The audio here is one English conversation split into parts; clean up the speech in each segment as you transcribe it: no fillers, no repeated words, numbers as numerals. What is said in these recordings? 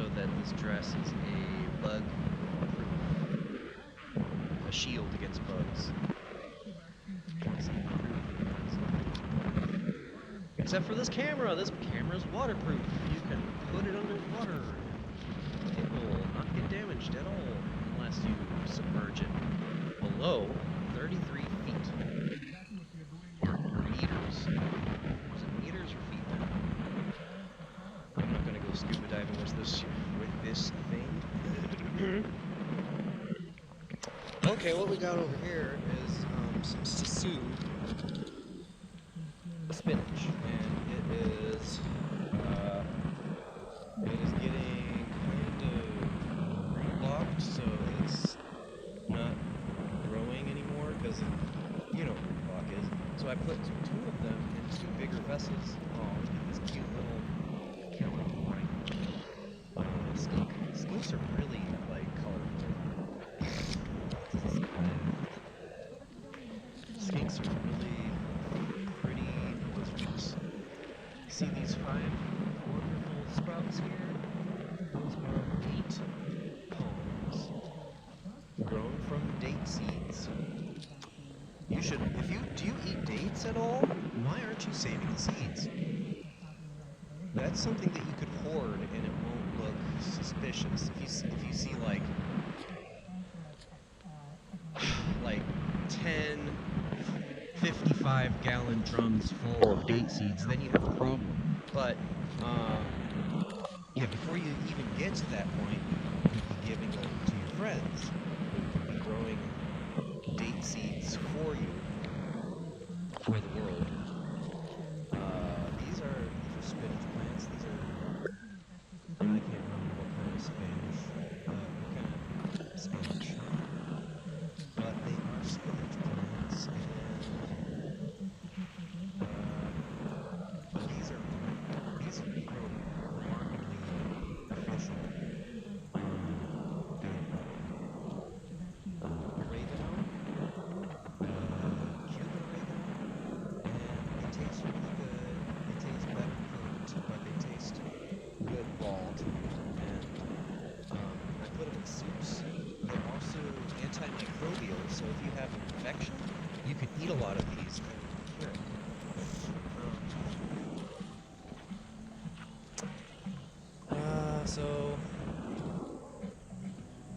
so that this dress is a bug proof, a shield against bugs. Except for this camera. This camera's waterproof. You can put it underwater. It will not get damaged at all unless you submerge it below 33 feet. Or meters. Was it meters or feet now? I'm not gonna go scuba diving with this thing. Okay, what we got over here is some sasu spinach, and it is getting kind of blocked, so it's not growing anymore because you know what root block is. So I put two of them in two bigger vessels. Oh, look at this cute little killer skink. Skinks are really like colorful. Skinks are really pretty lizards. See these 5 wonderful sprouts here? Those are date palms grown from date seeds. You should, do you eat dates at all? Why aren't you saving the seeds? That's something that you could hoard and it won't look suspicious. If you see like 10 55-gallon drums full of date seeds, then you have a problem. But yeah, before you even get to that point, you could be giving them to your friends who could be growing date seeds for you, for the world. These are spinach plants. These are, I can't remember what kind of spinach, but they are spinach plants, and these grow remarkably efficient. Oregano, Cuban oregano, and they taste really good. They taste better cooked, but they taste good bald. And I put them in soups. They're also antimicrobial, so if you have an infection, you could eat a lot of these and cure it. So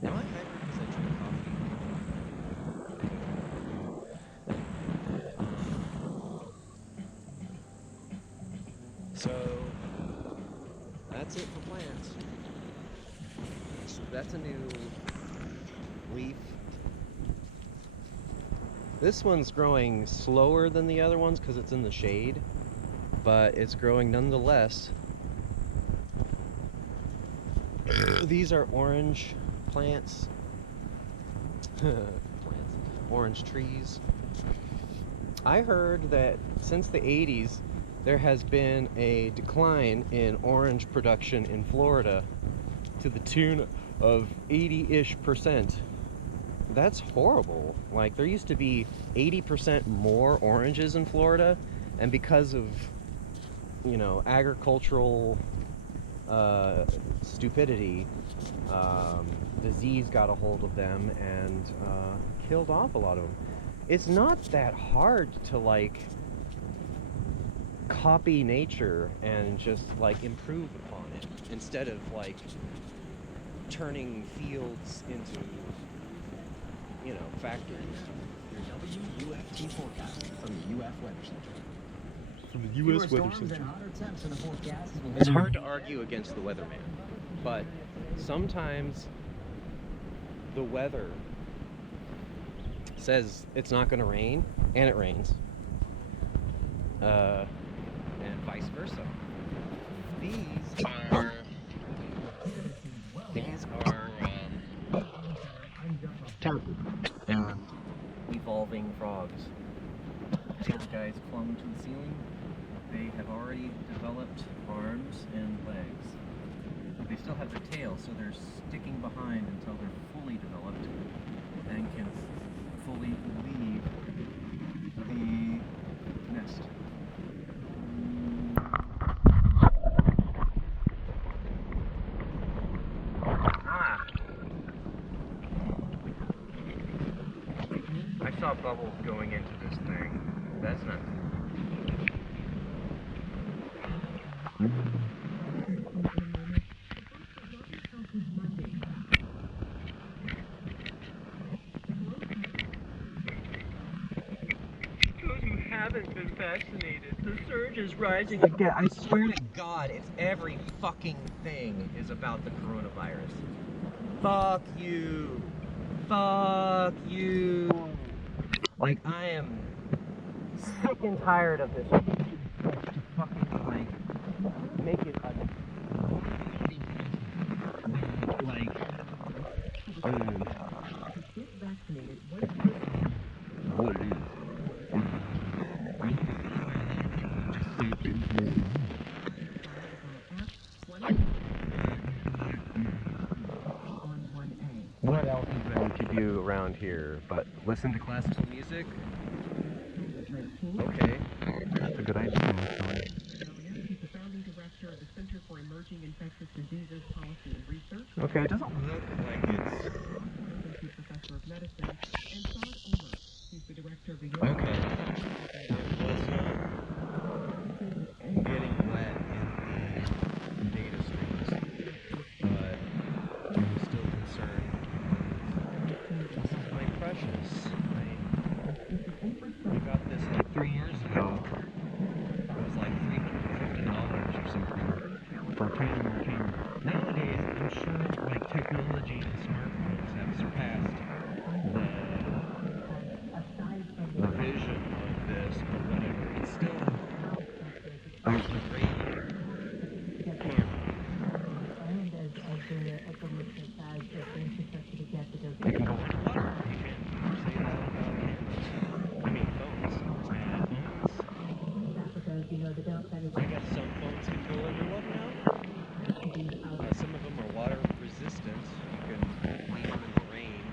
am I hyper because I drink coffee? So that's it for plants. So that's a new leaf. This one's growing slower than the other ones because it's in the shade, but it's growing nonetheless. These are orange plants. Orange trees. I heard that since the 80s, there has been a decline in orange production in Florida to the tune of 80-ish%. That's horrible. Like, there used to be 80% more oranges in Florida, and because of, you know, agricultural stupidity, disease got a hold of them and killed off a lot of them. It's not that hard to like copy nature and just like improve upon it instead of like turning fields into, you know, factories. Your WUFT forecast from the UF Weather Center. From the U.S. Weather Center. It's hard to argue against the weatherman, but sometimes the weather says it's not going to rain, and it rains, and vice versa. These are tapu and evolving frogs. These guys clung to the ceiling. They have already developed arms and legs. They still have their tail, so they're sticking behind until they're fully developed and can fully leave the nest. bubbles going into this thing. That's not cool. Those who haven't been vaccinated, the surge is rising again. I swear to God, it's every fucking thing is about the coronavirus. Fuck you. Fuck you. Like, I am sick and tired of this. To fucking, like, make it a... Like... What is... What else is there to do around here but listen to classical music? Okay. That's a good idea. He's the founding director of the Center for Emerging Infectious Diseases Policy and Research. Okay, it doesn't look like it's... Associate Professor of Medicine. And Saad Omar. He's the director of the... Okay. It was not getting wet in the data streams, but I'm still concerned. This is my precious. I got this like 3 years ago. It was like $350 or something for a camera camera. Nowadays, I'm sure like technology and smartphones have surpassed the vision of this, but whatever. It's still a great camera. You can go underwater. You can say that about cameras. I mean phones. Phones. I guess some phones can go underwater now. Some of them are water resistant. You can leave them in the rain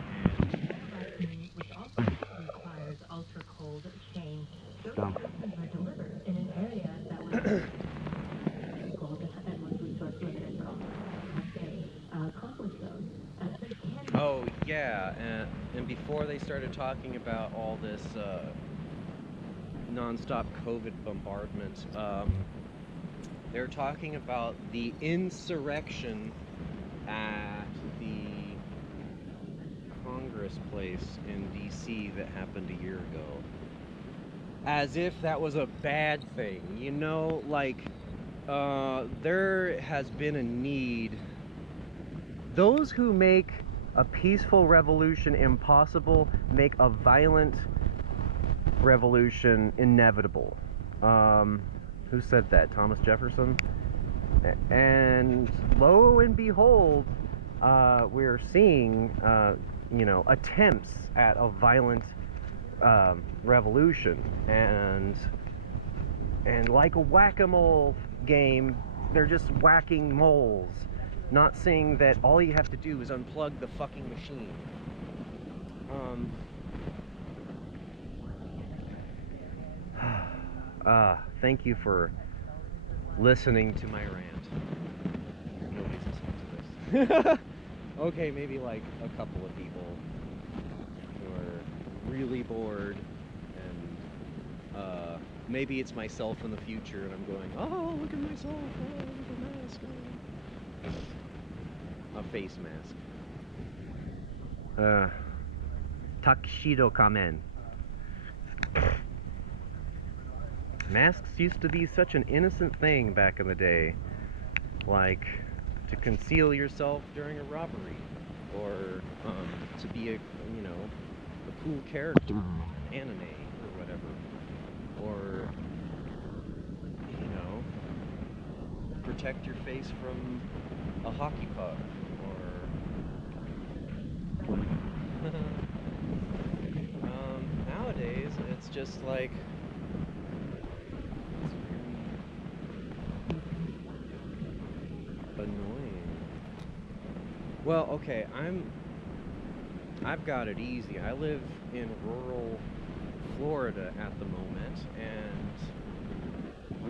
and... Which also requires ultra cold chain. Those systems were delivered in an area that was cold and was resource limited for all conflict zones. Oh yeah, and before they started talking about all this non-stop COVID bombardment, they're talking about the insurrection at the Congress place in DC that happened a year ago. As if that was a bad thing, you know, like, there has been a need. Those who make a peaceful revolution impossible make a violent revolution inevitable. Who said that? Thomas Jefferson? And lo and behold, we're seeing, you know, attempts at a violent revolution. And like a whack-a-mole game, they're just whacking moles. Not saying that all you have to do is unplug the fucking machine. Thank you for listening to my rant. Nobody's listening to this. Okay, maybe like a couple of people who are really bored, and maybe it's myself in the future, and I'm going, oh, look at myself, oh, look at the mask. A face mask. Takshido Kamen. Masks used to be such an innocent thing back in the day. Like, to conceal yourself during a robbery. Or, to be a, you know, a cool character in an anime or whatever. Or, you know, protect your face from a hockey puck. Nowadays, it's just like, it's very annoying. Well, okay, I've got it easy. I live in rural Florida at the moment, and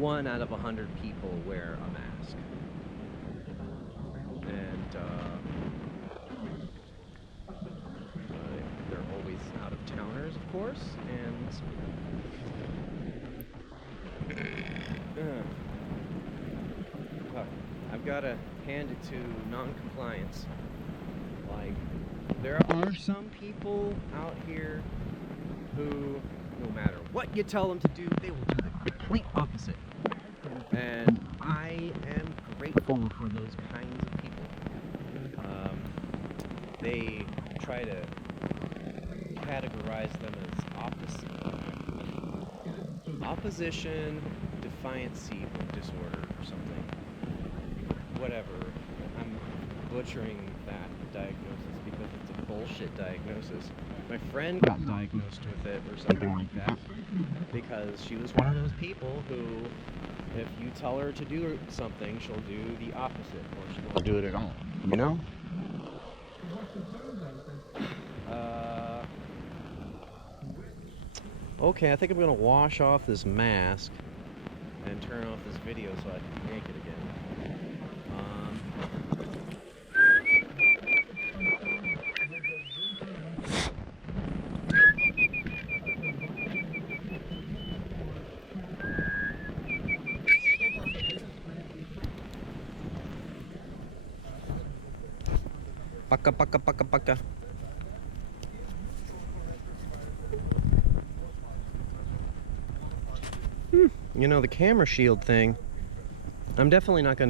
1 out of 100 people wear a mask. And, they're always out of out-of-towners, of course, and I've got to hand it to non-compliance. Like, there are some people out here who, no matter what you tell them to do, they will do the complete opposite. And I am grateful for those kinds of people. They try to categorize them as opposition defiancy disorder or something. Whatever. I'm butchering that diagnosis because it's a bullshit diagnosis. My friend got diagnosed with it or something like that because she was one of those people who, if you tell her to do something, she'll do the opposite, or she won't do it at all. You know? Okay, I think I'm gonna wash off this mask and turn off this video so I can be naked again. Paka paka paka paka. You know, the camera shield thing, I'm definitely not going to